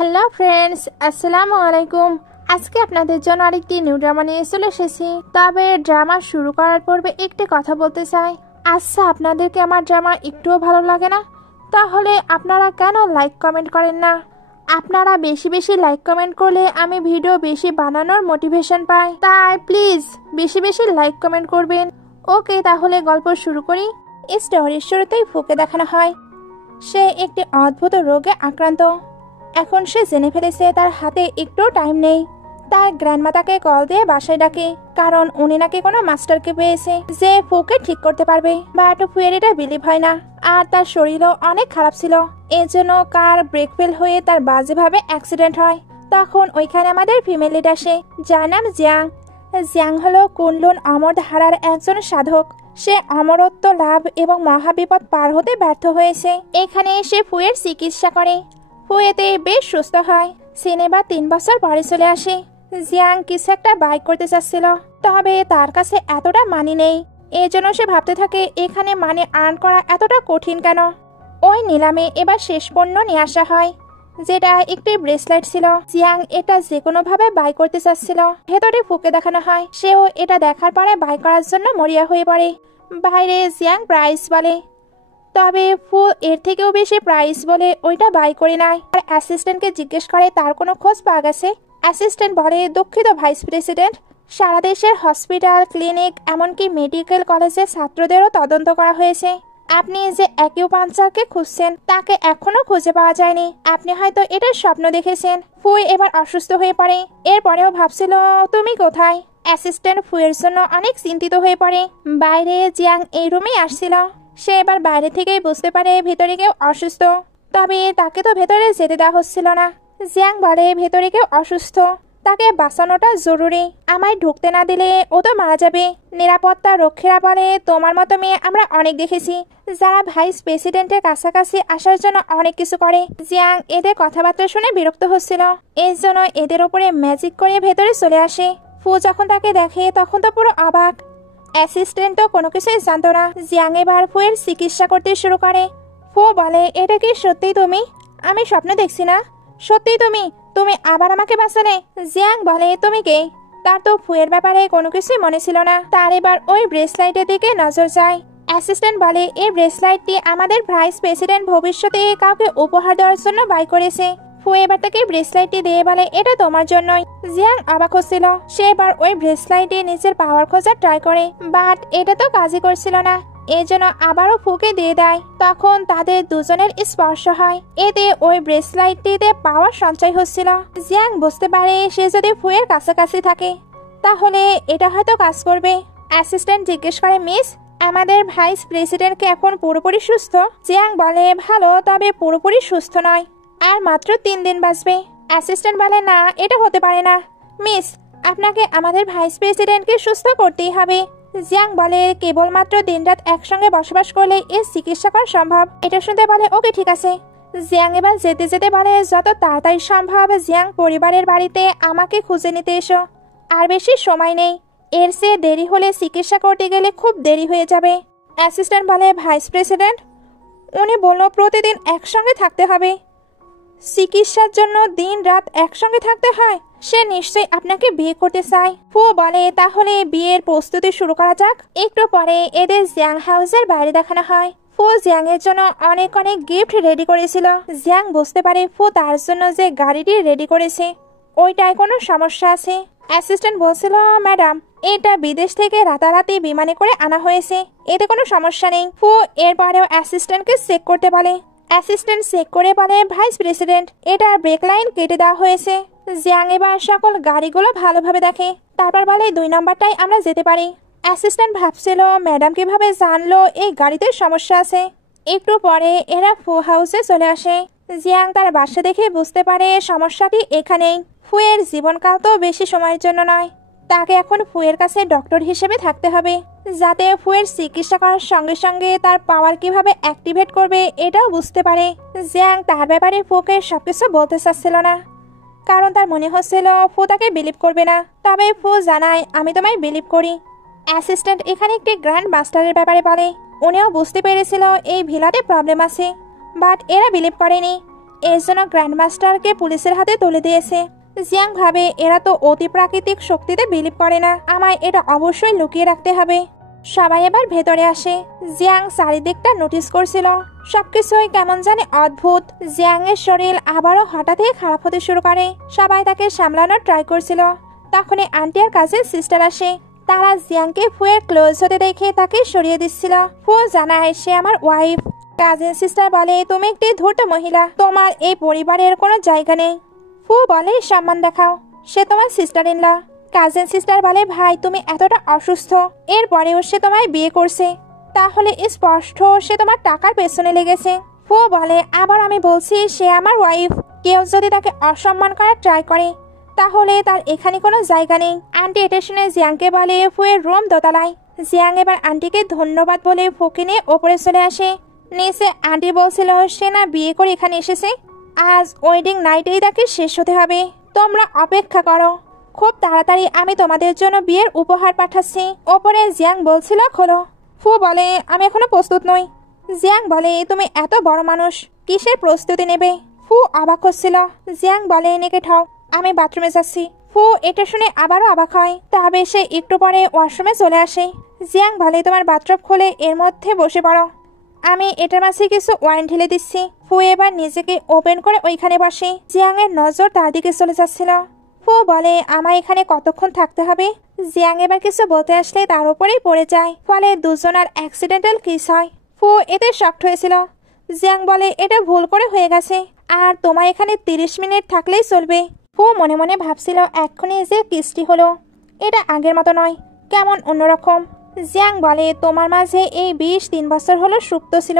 Hello friends, আসসালামু আলাইকুম। আজকে আপনাদের জন্য আরেকটি নিউ ড্রামা নিয়ে চলে এসেছি। তবে ড্রামা শুরু করার পূর্বে একটি কথা বলতে চাই। আচ্ছা, আপনাদেরকে আমার ড্রামা একটুও ভালো লাগে না? তাহলে আপনারা কেন লাইক কমেন্ট করেন না? আপনারা বেশি বেশি লাইক কমেন্ট করলে আমি ভিডিও বেশি বানানোর মোটিভেশন পাই। তাই প্লিজ বেশি বেশি লাইক কমেন্ট করবেন। ওকে, তাহলে গল্প শুরু করি। স্টোরির শুরুতেই ফুকে দেখানো হয় সে একটি অদ্ভুত রোগে আক্রান্ত। এখন সে জেনে ফেলেছে তার হাতে একটু টাইম নেই। তার গ্র্যান্ডমা তাকে কল দিয়ে বাসায় ডাকে, কারণ উনি নাকি কোনো মাস্টারকে পেয়েছে যে ফুকে ঠিক করতে পারবে। বাট ফুয়ের এটা বিলিভ হয় না, আর তার শরীরও অনেক খারাপ ছিল। এজন্য কার ব্রেক ফেল হয়ে তার বাজেভাবে অ্যাক্সিডেন্ট হয়। তখন ওইখানে আমাদের ফিমেল লিড আসে, যার নাম জিয়াং। জিয়াং হলো কুনলুন অমর ধারার একজন সাধক। সে অমরত্ব লাভ এবং মহাবিপদ পার হতে ব্যর্থ হয়েছে। এখানে এসে ফুয়ের চিকিৎসা করে। ফুয়েতে বেশ সুস্থ হয়। সিনেমা 3 বছর পরে চলে আসে। জিয়াং কিছু একটা বাই করতে চাচ্ছিল, তবে তার কাছে এতটা মানি নেই। এজন্য সে ভাবতে থাকে এখানে মানি আর্ন করা এতটা কঠিন কেন। ওই নিলামে এবার শেষ পণ্য নিয়ে আসা হয়, যেটা একটি ব্রেসলেট ছিল। জিয়াং এটা যে কোনো ভাবে বাই করতে চাচ্ছিল। ভেতরে ফুকে দেখানো হয় সেও এটা দেখার পরে বাই করার জন্য মরিয়া হয়ে পড়ে। বাইরে জিয়াং প্রাইস বলে, তবে ফু এর থেকেও বেশি প্রাইস বলে ওইটা বাই করে নেয়। আর অ্যাসিস্ট্যান্টকে জিজ্ঞেস করে তার কোনো খোঁজ পাওয়া গেছে। অ্যাসিস্ট্যান্ট বলে, দুঃখিত ভাইস প্রেসিডেন্ট, সারা দেশের হসপিটাল, ক্লিনিক, এমনকি মেডিকেল কলেজের ছাত্রদেরও তদন্ত করা হয়েছে। আপনি যে অ্যাকিউপাঞ্চারকে খুঁজছেন তাকে এখনো খুঁজে পাওয়া যায়নি। আপনি হয়তো এটার স্বপ্ন দেখেছেন। ফুই এবার অসুস্থ হয়ে পড়ে। এরপরেও ভাবছিল তুমি কোথায়। অ্যাসিস্ট্যান্ট ফুয়ের জন্য অনেক চিন্তিত হয়ে পড়ে। বাইরে জিয়াং এই রুমেই আসছিল। সে এবার বাইরে থেকেই বুঝতে পারে ভেতরে কেউ অসুস্থ, তবে তাকে তো ভেতরে যেতে দেওয়া হচ্ছিল না। জিয়াং বলে ভেতরে কেউ অসুস্থ, তাকে বাঁচানোটা জরুরি। আমায় ঢুকতে না দিলে ও তো মারা যাবে। নিরাপত্তা রক্ষীরা বলে তোমার মতো মেয়ে আমরা অনেক দেখেছি, যারা ভাইস প্রেসিডেন্টের কাছাকাছি আসার জন্য অনেক কিছু করে। জিয়াং এদের কথাবার্তা শুনে বিরক্ত হচ্ছিল। এর জন্য এদের ওপরে ম্যাজিক করে ভেতরে চলে আসে। ফু যখন তাকে দেখে তখন তো পুরো অবাক। অ্যাসিস্ট্যান্ট তো কোনো কিছুই জানতো না। জিয়াং এবার ফুয়ের চিকিৎসা করতে শুরু করে। ফু বলে, এটা কি সত্যিই তুমি? আমি স্বপ্ন দেখছি না, সত্যিই তুমি? তুমি আবার আমাকে বাঁচালে? জিয়াং বলে, তুমি কে? তার তো ফুয়ের ব্যাপারে কোনো কিছুই মনে ছিল না। তার এবার ওই ব্রেসলাইটের দিকে নজর যায়। অ্যাসিস্ট্যান্ট বলে, এই ব্রেসলাইটটি আমাদের ভাইস প্রেসিডেন্ট ভবিষ্যতে কাউকে উপহার দেওয়ার জন্য বাই করেছে। ফু এবার তাকে ব্রেসলাইটটি দিয়ে বলে, এটা তোমার জন্যই। জিয়াং অবাক হচ্ছিল। সে এবার ওই ব্রেসলাইটে নিজের পাওয়ার খোঁজার ট্রাই করে, বাট এটা তো কাজই করছিল না। এই জন্য আবারও ফুকে দিয়ে দেয়। তখন তাদের দুজনের স্পর্শ হয়। এতে ওই ব্রেসলাইটটিতে পাওয়ার সঞ্চয় হচ্ছিল। জিয়াং বুঝতে পারে সে যদি ফুয়ের কাছাকাছি থাকে তাহলে এটা হয়তো কাজ করবে। অ্যাসিস্ট্যান্ট জিজ্ঞেস করে, মিস, আমাদের ভাইস প্রেসিডেন্টকে এখন পুরোপুরি সুস্থ? জিয়াং বলে, ভালো, তবে পুরোপুরি সুস্থ নয়, আর মাত্র 3 দিন বাঁচবে। অ্যাসিস্ট্যান্ট বলে, না, এটা হতে পারে না মিস, আপনাকে আমাদের ভাইস প্রেসিডেন্টকে সুস্থ করতেই হবে। জিয়াং বলে, কেবলমাত্র দিনরাত একসঙ্গে বসবাস করলে এর চিকিৎসা করা সম্ভব। এটা শুনতে বলে, ওকে ঠিক আছে। জিয়াং এবার যেতে যেতে বলে, যত তাড়াতাড়ি সম্ভব জিয়াং পরিবারের বাড়িতে আমাকে খুঁজে নিতে এসো। আর বেশি সময় নেই, এর চেয়ে দেরি হলে চিকিৎসা করতে গেলে খুব দেরি হয়ে যাবে। অ্যাসিস্ট্যান্ট বলে, ভাইস প্রেসিডেন্ট, উনি বলল প্রতিদিন একসঙ্গে থাকতে হবে। চিকিৎসার জন্য দিন রাত একসঙ্গে থাকতে হয়? সে নিশ্চয়ই আপনাকে বিয়ে করতে চায়। ফু বলে, তাহলে বিয়ের প্রস্তুতি শুরু করা যাক। একটু পরে এদের জিয়াং হাউসের বাইরে দেখানো হয়। ফু জিয়াং এর জন্য অনেক অনেক গিফট রেডি করেছিল। জিয়াং বুঝতে পারে ফু তার জন্য যে গাড়িটি রেডি করেছে ওইটায় কোনো সমস্যা আছে। অ্যাসিস্ট্যান্ট বলছিল, ম্যাডাম, এটা বিদেশ থেকে রাতারাতি বিমানে করে আনা হয়েছে, এতে কোনো সমস্যা নেই। ফু এরপরেও অ্যাসিস্ট্যান্টকে চেক করতে বলে। অ্যাসিস্ট্যান্ট চেক করে বলে, ভাইস প্রেসিডেন্ট, এটার ব্রেক লাইন কেটে দেওয়া হয়েছে। জিয়াং এবার সকল গাড়িগুলো ভালোভাবে দেখে, তারপর বলে 2 নম্বরটাই আমরা যেতে পারি। অ্যাসিস্ট্যান্ট ভাবছিল ম্যাডাম কিভাবে জানলো এই গাড়িতে সমস্যা আছে। একটু পরে এরা ফু হাউসে চলে আসে। জিয়াং তার বাসা দেখে বুঝতে পারে সমস্যাটি এখানেই। ফুয়ের জীবনকাল তো বেশি সময়ের জন্য নয়, তাকে এখন ফুয়ের কাছে ডক্টর হিসেবে থাকতে হবে, যাতে ফুয়ের চিকিৎসা করার সঙ্গে সঙ্গে তার পাওয়ার কিভাবে অ্যাক্টিভেট করবে এটাও বুঝতে পারে। জিয়াং তার ব্যাপারে ফুকে সবকিছু বলতে চাচ্ছিল না, কারণ তার মনে হচ্ছিল ফু তাকে বিলিভ করবে না। তবে ফু জানায়, আমি তোমায় বিলিভ করি। অ্যাসিস্ট্যান্ট এখানে একটি গ্র্যান্ড মাস্টারের ব্যাপারে বলে। উনিও বুঝতে পেরেছিল এই ভিলাতে প্রবলেম আছে, বাট এরা বিলিভ করেনি। এর জন্য গ্র্যান্ডমাস্টারকে পুলিশের হাতে তুলে দিয়েছে। জিয়াং ভাবে এরা তো অতি প্রাকৃতিক শক্তিতে বিলিভ করে না, আমায় এটা অবশ্যই লুকিয়ে রাখতে হবে। সবাই এবার ভেতরে আসে। জিয়াং চারিদিকটা নোটিস করছিল, সবকিছুই কেমন জানি অদ্ভুত। জিয়াং এর শরীর আবারও হঠাৎই খারাপ হতে শুরু করে। সবাই তাকে সামলানোর ট্রাই করছিল। তখনই আন্টি আর কাজিন সিস্টার আসে। তারা জিয়াংকে ফুয়ের ক্লোজ হতে দেখে তাকে সরিয়ে দিচ্ছিল। ফু জানায় সে আমার ওয়াইফ। কাজিন সিস্টার বলে তুমি একটি ধূর্ত মহিলা, তোমার এই পরিবারের কোনো জায়গা নেই। ফু বলে সম্মান দেখাও, সে তোমার sister in law. Cousin sister বলে ভাই তুমি এতটা অসুস্থ, এরপরেও সে তোমায় বিয়ে করছে, তাহলে স্পষ্ট সে তোমার টাকার পেছনে লেগেছে। ফু বলে আবার আমি বলছি সে আমার ওয়াইফ, কেউ যদি তাকে অসম্মান করার ট্রাই করে তাহলে তার এখানে কোনো জায়গা নেই। আন্টি এটা শুনে জিয়াংকে বলে ফুয়ের রুম দোতলায়। জিয়াং এবার আন্টিকে ধন্যবাদ বলে ফুকে নিয়ে ওপরে চলে আসে। নিচে আন্টি বলছিল সে না বিয়ে করে এখানে এসেছে, আজ ওয়েডিং নাইটেই তাকে শেষ হতে হবে। তোমরা অপেক্ষা করো, খুব তাড়াতাড়ি আমি তোমাদের জন্য বিয়ের উপহার পাঠাচ্ছি। ওপরে জিয়াং বলছিল খোলো। ফু বলে আমি এখনো প্রস্তুত নই। জিয়াং বলে তুমি এত বড় মানুষ, কিসের প্রস্তুতি নেবে? ফু অবাক হচ্ছিল। জিয়াং বলে নেকে ঠাও, আমি বাথরুমে যাচ্ছি। ফু এটা শুনে আবারও অবাক হয়, তবে সে একটু পরে ওয়াশরুমে চলে আসে। জিয়াং বলে তোমার বাথরুম খুলে এর মধ্যে বসে পড়ো, আমি এটার মাঝে কিছু ওয়াইন ঢেলে দিচ্ছি। ফু এবার নিজেকে ওপেন করে ওইখানে বসে। জিয়াং এর নজর তার দিকে চলে যাচ্ছিল। ফু বলে আমায় এখানে কতক্ষণ থাকতে হবে? জিয়াং এবার কিছু বলতে আসলে তার উপরেই পড়ে যায়, ফলে দুজনার অ্যাক্সিডেন্টাল কিস হয়। ফু এতে শকড হয়েছিল। জিয়াং বলে এটা ভুল করে হয়ে গেছে, আর তোমার এখানে 30 মিনিট থাকলেই চলবে। ফু মনে মনে ভাবছিল এক্ষুনি যে কিসটি হলো, এটা আগের মতো নয়, কেমন অন্যরকম। জিয়াং বলে তোমার মাঝে এই 23 বছর হলো সুপ্ত ছিল,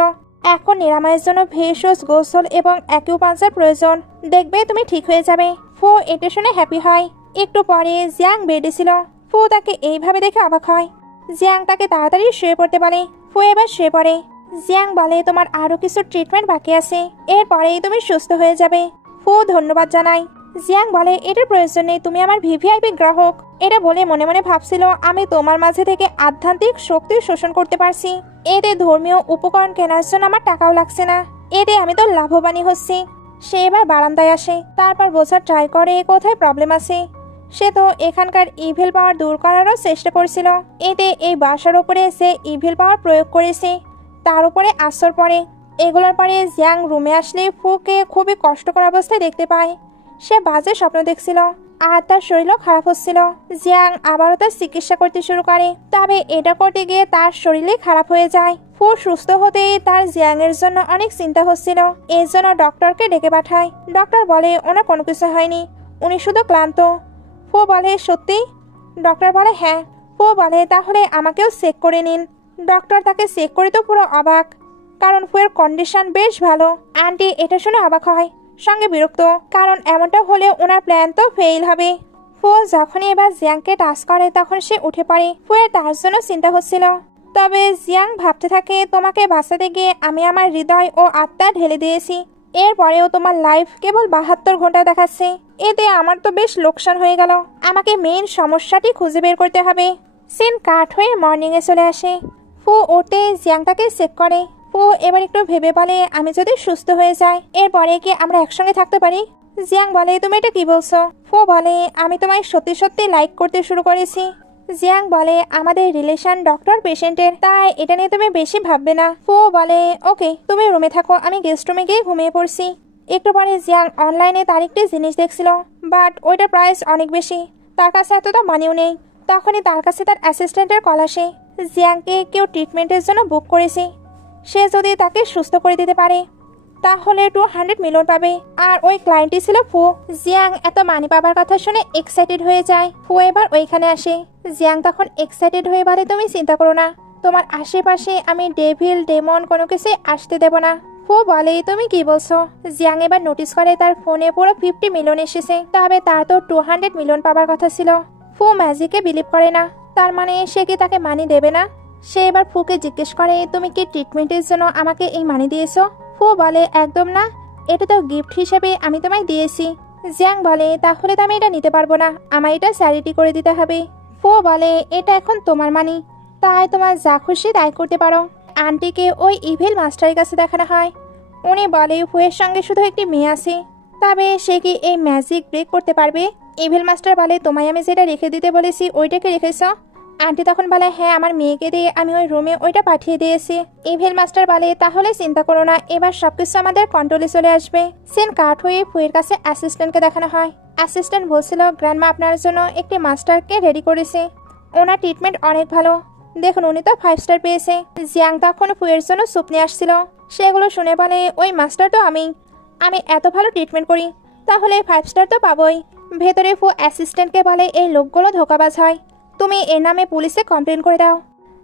এখন নিরাময়ের জন্য ভেষজ গোসল এবং অ্যাকিউপাঞ্চার প্রয়োজন, দেখবে তুমি ঠিক হয়ে যাবে। ফু এটা শুনে হ্যাপি হয়। একটু পরে জিয়াং বেডে ছিল। ফু তাকে এইভাবে দেখে অবাক হয়। জিয়াং তাকে তাড়াতাড়ি শুয়ে পড়তে বলে। ফু এবার শুয়ে পড়ে। জিয়াং বলে তোমার আরো কিছু ট্রিটমেন্ট বাকি আছে, এরপরেই তুমি সুস্থ হয়ে যাবে। ফু ধন্যবাদ জানাই। জিয়াং বলে এটার প্রয়োজন নেই, তুমি আমার ভিভিআইপি গ্রাহক। এটা বলে মনে মনে ভাবছিল আমি তোমার মাঝে থেকে আধ্যাত্মিক শক্তি শোষণ করতে পারছি, এতে ধর্মীয় উপকরণ কেনার জন্য আমার টাকাও লাগছে না, এতে আমি তো লাভবানই হচ্ছি। সে এবার বারান্দায় আসে, তারপর বোঝার ট্রাই করে কোথায় প্রবলেম আছে। সে তো এখানকার ইভিল পাওয়ার দূর করারও চেষ্টা করছিল, এতে এই বাসার উপরে সে ইভিল পাওয়ার প্রয়োগ করেছে, তার উপরে আসর পড়ে। এগুলোর পরে জিয়াং রুমে আসলে ফুকে খুবই কষ্টকর অবস্থায় দেখতে পায়। সে বাজে স্বপ্ন দেখছিল আর তার শরীরও খারাপ হচ্ছিল। জিয়াং আবারও তার চিকিৎসা করতে শুরু করে, তবে এটা করতে গিয়ে তার শরীরে খারাপ হয়ে যায়। ফু সুস্থ হতেই তার জিয়াং এর জন্য অনেক চিন্তা হচ্ছিল, এর জন্য ডক্টরকে ডেকে পাঠায়। ডক্টর বলে ওনার কোনো কিছু হয়নি, উনি শুধু ক্লান্ত। ফু বলে সত্যি? ডক্টর বলে হ্যাঁ। ফু বলে তাহলে আমাকেও চেক করে নিন। ডক্টর তাকে চেক করে তো পুরো অবাক, কারণ ফুয়ের কন্ডিশন বেশ ভালো। আন্টি এটা শুনে অবাক হয়, সঙ্গে বিরক্ত, কারণ এমনটা হলে ওনার প্ল্যান তো ফেল হবে। ফু যখনই এবার জিয়াংকে টাচ করে তখন সে উঠে পড়ে। ফুয়ের তার জন্য চিন্তা হচ্ছিল, তবে জিয়াং ভাবতে থাকে তোমাকে বাঁচাতে গিয়ে আমি আমার হৃদয় ও আত্মা ঢেলে দিয়েছি, এরপরেও তোমার লাইফ কেবল 72 ঘন্টা দেখাচ্ছে, এতে আমার তো বেশ লোকসান হয়ে গেল। আমাকে মেইন সমস্যাটি খুঁজে বের করতে হবে। সিন কাট হয়ে মর্নিং এ চলে আসে। ফু উঠতে জিয়াং তাকে চেক করে। ফু এবার একটু ভেবে বলে আমি যদি সুস্থ হয়ে যাই এরপরে কি আমরা একসঙ্গে থাকতে পারি? জিয়াং বলে তুমি এটা কি বলছো? ফু বলে আমি তোমায় সত্যি সত্যি লাইক করতে শুরু করেছি। জিয়াং বলে আমাদের রিলেশন ডক্টর পেশেন্টের, তাই এটা নিয়ে তুমি বেশি ভাববে না। ফু বলে ওকে তুমি রুমে থাকো, আমি গেস্ট রুমে গিয়ে ঘুমিয়ে পড়ছি। একটু পরে জিয়াং অনলাইনে তার একটি জিনিস দেখছিল, বাট ওইটার প্রাইস অনেক বেশি, তার কাছে এতটা মানিও নেই। তখনই তার কাছে তার অ্যাসিস্ট্যান্টের কল আসে। জিয়াংকে কেউ ট্রিটমেন্টের জন্য বুক করেছে, সে যদি তাকে সুস্থ করে দিতে পারে তাহলে 200 মিলিয়ন পাবে, আর ওই ক্লায়েন্টই ছিল ফু। জিয়াং এত মানি পাবার কথা শুনে এক্সাইটেড হয়ে যায়। ফু এবার ওইখানে আসে। জিয়াং তখন এক্সাইটেড হয়ে বলে তুমি চিন্তা করো না, তোমার আশেপাশে আমি ডেভিল ডেমন কোনো কিছু আসতে দেব না। ফু বলে তুমি কি বলছো? জিয়াং এবার নোটিস করে তার ফোনে পুরো 50 মিলিয়ন এসেছে, তবে তার তো 200 মিলিয়ন পাবার কথা ছিল। ফু ম্যাজিকে বিলিভ করে না, তার মানে সে কি তাকে মানি দেবে না? সে এবার ফুকে জিজ্ঞেস করে তুমি কি ট্রিটমেন্টের জন্য আমাকে এই মানি দিয়েছো? ফু বলে একদম না, এটা তো গিফট হিসেবে আমি তোমায় দিয়েছি। জিয়াং বলে তাহলে তো আমি এটা নিতে পারবো না, আমায় এটা চ্যারিটি করে দিতে হবে। ফু বলে এটা এখন তোমার মানি, তাই তোমার যা খুশি তাই করতে পারো। আন্টিকে ওই ইভিল মাস্টারের কাছে দেখানো হয়। উনি বলে ফুয়ের সঙ্গে শুধু একটি মেয়ে আছে, তবে সে কি এই ম্যাজিক ব্রেক করতে পারবে? ইভিল মাস্টার বলে, তোমায় আমি যেটা রেখে দিতে বলেছি ওইটাকে রেখেছ? আন্টি তখন বলে, হ্যাঁ, আমার মেয়েকে দিয়ে আমি ওই রুমে ওইটা পাঠিয়ে দিয়েছি। ইভিল মাস্টার বলে, তাহলে চিন্তা করো না, এবার সবকিছু আমাদের কন্ট্রোলে চলে আসবে। সিন কাট হয়ে ফুয়ের কাছে অ্যাসিস্ট্যান্টকে দেখানো হয়। অ্যাসিস্ট্যান্ট বলছিল, গ্র্যান্ডমা আপনার জন্য একটি মাস্টারকে রেডি করেছে, ওনার ট্রিটমেন্ট অনেক ভালো, দেখুন উনি তো 5 স্টার পেয়েছে। জিয়াং তখন ফুয়ের জন্য স্যুপ নিয়ে আসছিল, সেগুলো শুনে বলে, ওই মাস্টার তো আমি এত ভালো ট্রিটমেন্ট করি, তাহলে 5 স্টার তো পাবোই। ভেতরে ফু অ্যাসিস্ট্যান্টকে বলে, এই লোকগুলো ধোকাবাজ হয়, তুমি এর নামে পুলিশে কমপ্লেন করে দাও।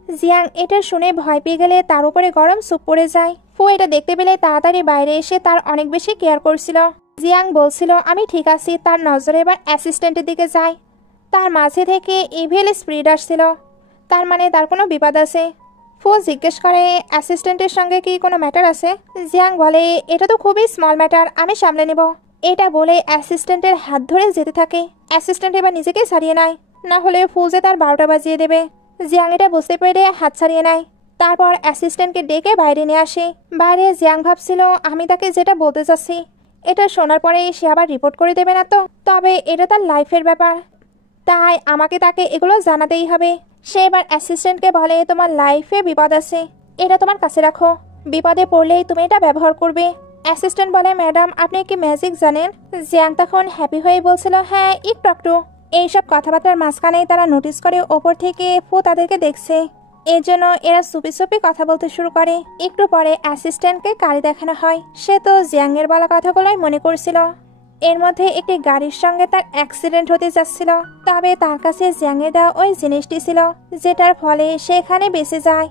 জিয়াং এটা শুনে ভয় পেয়ে গেলে তার উপরে গরম স্যুপ পড়ে যায়। ফু এটা দেখতে পেলে তাড়াতাড়ি বাইরে এসে তার অনেক বেশি কেয়ার করছিল। জিয়াং বলছিল, আমি ঠিক আছি। তার নজরে এবার অ্যাসিস্ট্যান্টের দিকে যায়। তার মাঝে থেকে ইভিল স্পিরিট আসছিল, তার মানে তার কোনো বিপদ আছে। ফু জিজ্ঞেস করে, অ্যাসিস্ট্যান্টের সঙ্গে কি কোনো ম্যাটার আছে? জিয়াং বলে, এটা তো খুবই স্মল ম্যাটার, আমি সামলে নেব। এটা বলে অ্যাসিস্ট্যান্টের হাত ধরে যেতে থাকে। অ্যাসিস্ট্যান্ট এবার নিজেকে ছাড়িয়ে নেয়, না হলে ফু যে তার 12টা বাজিয়ে দেবে। জিয়াং এটা বুঝতে পেরে হাত ছাড়িয়ে নেয়। তারপর অ্যাসিস্ট্যান্টকে ডেকে বাইরে নিয়ে আসে। বাইরে জিয়াং ভাবছিল, আমি তাকে যেটা বলতে চাচ্ছি এটা শোনার পরে সে আবার রিপোর্ট করে দেবে না তো? তবে এটা তার লাইফের ব্যাপার, তাই আমাকে তাকে এগুলো জানাতেই হবে। সে এবার অ্যাসিস্ট্যান্টকে বলে, তোমার লাইফে বিপদ আছে, এটা তোমার কাছে রাখো, বিপদে পড়লেই তুমি এটা ব্যবহার করবে। অ্যাসিস্ট্যান্ট বলে, ম্যাডাম আপনি কি ম্যাজিক জানেন? জিয়াং তখন হ্যাপি হয়ে বলছিল, হ্যাঁ একটু একটু। এইসব কথাবার্তার মাঝখানেই তারা নোটিস করে ওপর থেকে ফু তাদেরকে দেখছে। এর জন্য এরা চুপি চুপি কথা বলতে শুরু করে। একটু পরে অ্যাসিস্ট্যান্টকে গাড়ি দেখানো হয়। সে তো জিয়াং এর বলা কথাগুলোই মনে করছিল। এর মধ্যে একটি গাড়ির সঙ্গে তার অ্যাক্সিডেন্ট হতে যাচ্ছিল, তবে তার কাছে জিয়াং এর দেওয়া ওই জিনিসটি ছিল, যেটার ফলে সে এখানে বেঁচে যায়।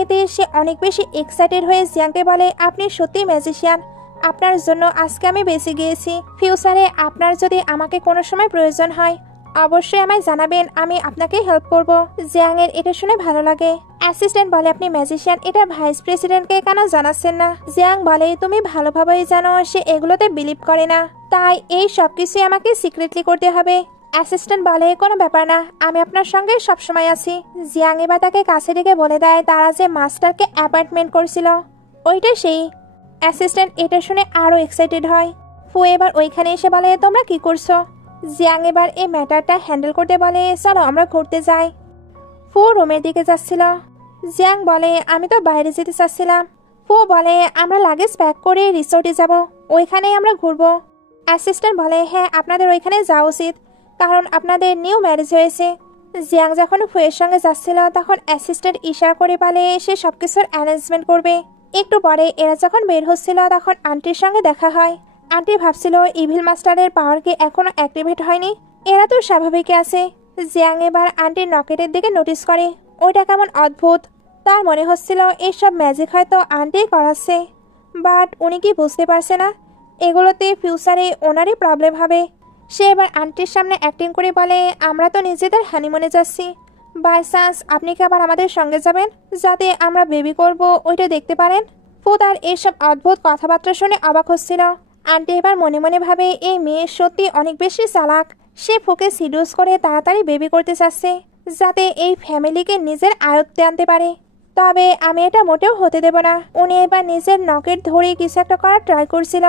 এতে সে অনেক বেশি এক্সাইটেড হয়ে জিয়াংকে বলে, আপনি সত্যি ম্যাজিশিয়ান, আপনার জন্য আজকে আমি বেঁচে গিয়েছি। ফিউচারে আপনার যদি আমাকে কোনো সময় প্রয়োজন হয় অবশ্যই আমায় জানাবেন, আমি আপনাকে হেল্প করব। জিয়াং এর এটা শুনে ভালো লাগে। অ্যাসিস্ট্যান্ট বলে, আপনি ম্যাজিশিয়ান, এটা ভাইস প্রেসিডেন্টকে কেন জানাচ্ছেন না? জিয়াং বলে, তুমি ভালোভাবেই জানো সে এগুলোতে বিলিভ করে না, তাই এই সবকিছুই আমাকে সিক্রেটলি করতে হবে। অ্যাসিস্ট্যান্ট বলে, কোনো ব্যাপার না, আমি আপনার সঙ্গে সবসময় আছি। জিয়াং এবার তাকে কাছে ডেকে বলে দেয় তারা যে মাস্টারকে অ্যাপয়েন্টমেন্ট করছিল ওইটা সেই। অ্যাসিস্ট্যান্ট এটা শুনে আরো এক্সাইটেড হয়। ফু এবার ওইখানে এসে বলে, তোমরা কি করছো? জিয়াং এবার এই ম্যাটারটা হ্যান্ডেল করতে বলে, চলো আমরা ঘুরতে যাই। ফু রুমের দিকে যাচ্ছিল। জিয়াং বলে, আমি তো বাইরে যেতে চাচ্ছিলাম। ফু বলে, আমরা লাগেজ প্যাক করে রিসোর্টে যাব, ওইখানেই আমরা ঘুরবো। অ্যাসিস্ট্যান্ট বলে, হ্যাঁ আপনাদের ওইখানে যাওয়া উচিত, কারণ আপনাদের নিউ ম্যারেজ হয়েছে। জিয়াং যখন ফুয়ের সঙ্গে যাচ্ছিল তখন অ্যাসিস্ট্যান্ট ইশারা করে বলে সে সবকিছুর অ্যারেঞ্জমেন্ট করবে। একটু পরে এরা যখন বের হচ্ছিল তখন আন্টির সঙ্গে দেখা হয়। আন্টি ভাবছিল ইভিল মাস্টারের পাওয়ার কি এখনো অ্যাক্টিভেট হয়নি, এরা তো স্বাভাবিক আছে। জিয়াং এবার আন্টির নকেটের দিকে নোটিস করে, ওইটা কেমন অদ্ভুত। তার মনে হচ্ছিল এইসব ম্যাজিক হয়তো আন্টি করাচ্ছে, বাট উনি কি বুঝতে পারছে না এগুলোতে ফিউচারে ওনারই প্রবলেম হবে। সে এবার আন্টির সামনে অ্যাক্টিং করে বলে, আমরা তো নিজেদের হানিমুনে যাচ্ছি, বাই চান্স আপনি কি আবার আমাদের সঙ্গে যাবেন, যাতে আমরা বেবি করব ওইটা দেখতে পারেন। ফু তার এইসব অদ্ভুত কথাবার্তা শুনে অবাক হচ্ছিল। আন্টি এবার মনে মনে ভাবে, এই মেয়ে সত্যি অনেক বেশি চালাক। সে ফুকে সিডিউস করে তাড়াতাড়ি বেবি করতে চাচ্ছে, যাতে এই ফ্যামিলিকে নিজের আয়ত্তে আনতে পারে। তবে আমি এটা মোটেও হতে দেব না। উনি এবার নিজের নকেট ধরে কিছু একটা করার ট্রাই করছিল।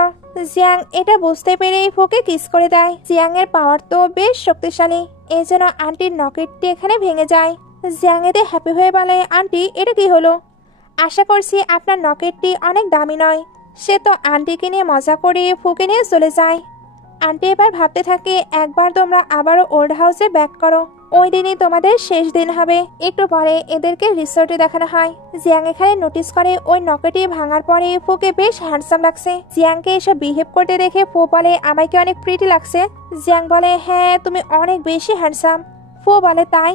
জিয়াং এটা বুঝতে পেরেই ফুকে কিস করে দেয়। জিয়াং এর পাওয়ার তো বেশ শক্তিশালী, এই জন্য আন্টির নকেটটি এখানে ভেঙে যায়। জিয়াং এতে হ্যাপি হয়ে বলে, আন্টি এটা কি হলো? আশা করছি আপনার নকেটটি অনেক দামি নয়। সে তো আন্টিকে নিয়ে মজা করে ফুকে নিয়ে চলে যায়। আন্টি এবার ভাবতে থাকে, একবার তোমরা আবারও ওল্ড হাউসে ব্যাক করো, ওই দিনই তোমাদের শেষ দিন হবে। একটু পরে এদেরকে রিসোর্টে দেখানো হয়। জিয়াং এখানে নোটিস করে ওই নকেটি ভাঙার পরে ফুকে বেশ হ্যান্ডসাম লাগছে। জিয়াংকে এসব বিহেভ করতে দেখে ফু বলে, আমায় কি অনেক প্রিটি লাগছে? জিয়াং বলে, হ্যাঁ তুমি অনেক বেশি হ্যান্ডসাম। ফু বলে, তাই?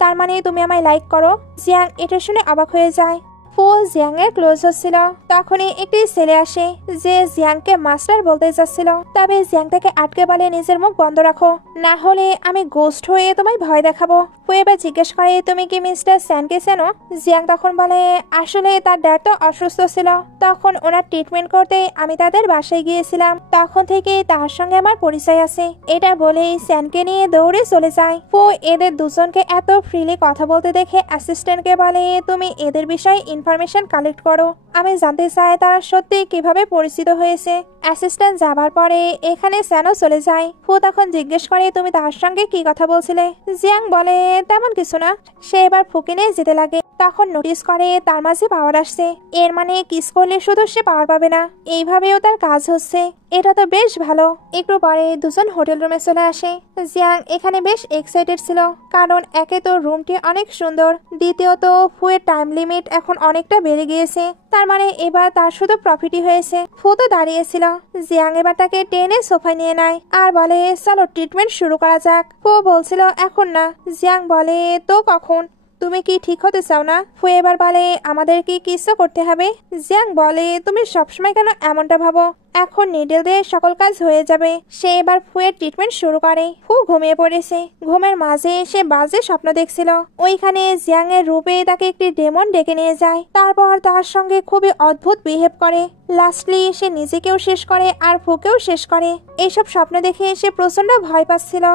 তার মানে তুমি আমায় লাইক করো? জিয়াং এটা শুনে অবাক হয়ে যায়। ফু জিয়াং এর ক্লোজ হচ্ছিল, তখনই একটি ছেলে আসে যে জিয়াংকে মাস্টার বলতে যাচ্ছিল। তবে জিয়াং তাকে আটকে বলে, নিজের মুখ বন্ধ রাখো, না হলে আমি গোস্ট হয়ে তোমায় ভয় দেখাবো। ফু এবার জিজ্ঞেস করে তুমি কি মিস্টার স্যানকে চেনো? জিয়াং তখন বলে আসলে তার ড্যাড তো অসুস্থ ছিল, তখন ওনার ট্রিটমেন্ট করতে আমি তাদের বাসায় গিয়েছিলাম, তখন থেকে তার সঙ্গে আমার পরিচয় আছে। এটা বলেই স্যানকে নিয়ে দৌড়ে চলে যায়। ফু এদের দুজনকে এত ফ্রিলি কথা বলতে দেখে অ্যাসিস্ট্যান্টকে বলে তুমি এদের বিষয়ে ইনফরমেশন কালেক্ট করো, আমি জানতে চাই তারা সত্যি কিভাবে পরিচিত হয়েছে। অ্যাসিস্ট্যান্ট যাবার পরে এখানে স্যানও চলে যায়। ফু তখন জিজ্ঞেস করে তুমি তার সঙ্গে কি কথা বলছিলে? জিয়াং বলে তেমন কিছু না। সে এবার ফুকে নিয়ে যেতে লাগে, তখন নোটিস করে তার মাঝে পাওয়ার আসছে। এর মানে কিস করলে শুধু সে পাওয়ার পাবে না, এইভাবেও তার কাজ হচ্ছে। এটা তো বেশ ভালো। একটু পরে দুজন হোটেল রুমে চলে আসে। জিয়াং এখানে বেশ এক্সাইটেড ছিল, কারণ একে তো রুমটি অনেক সুন্দর, দ্বিতীয়ত ফুয়ের টাইম লিমিট এখন অনেকটা বেড়ে গিয়েছে, তার মানে এবার তার শুধু প্রফিটই হয়েছে। ফু তো দাঁড়িয়েছিল। জিয়াং এবার তাকে টেনে সোফায় নিয়ে নেয় আর বলে চলো ট্রিটমেন্ট শুরু করা যাক। ফু বলছিল এখন না। জিয়াং বলে তো কখন? তুমি কি ঠিক হতে চাও না? ফু এবার বলে আমাদের কি কিছু করতে হবে? জিয়াং বলে তুমি সবসময় কেন এমনটা ভাবো, এখন নিডেল দিয়ে সকল কাজ হয়ে যাবে। সে এবার ফুয়ের ট্রিটমেন্ট শুরু করে। ফু ঘুমিয়ে পড়েছে। ঘুমের মাঝে সে বাজে স্বপ্ন দেখছিল। ওইখানে জিয়াং এর রূপে তাকে একটি ডেমন ডেকে নিয়ে যায়, তারপর তার সঙ্গে খুবই অদ্ভুত বিহেভ করে। লাস্টলি সে নিজেকেও শেষ করে আর ফুকেও শেষ করে। এইসব স্বপ্ন দেখে সে প্রচন্ড ভয় পাচ্ছিল।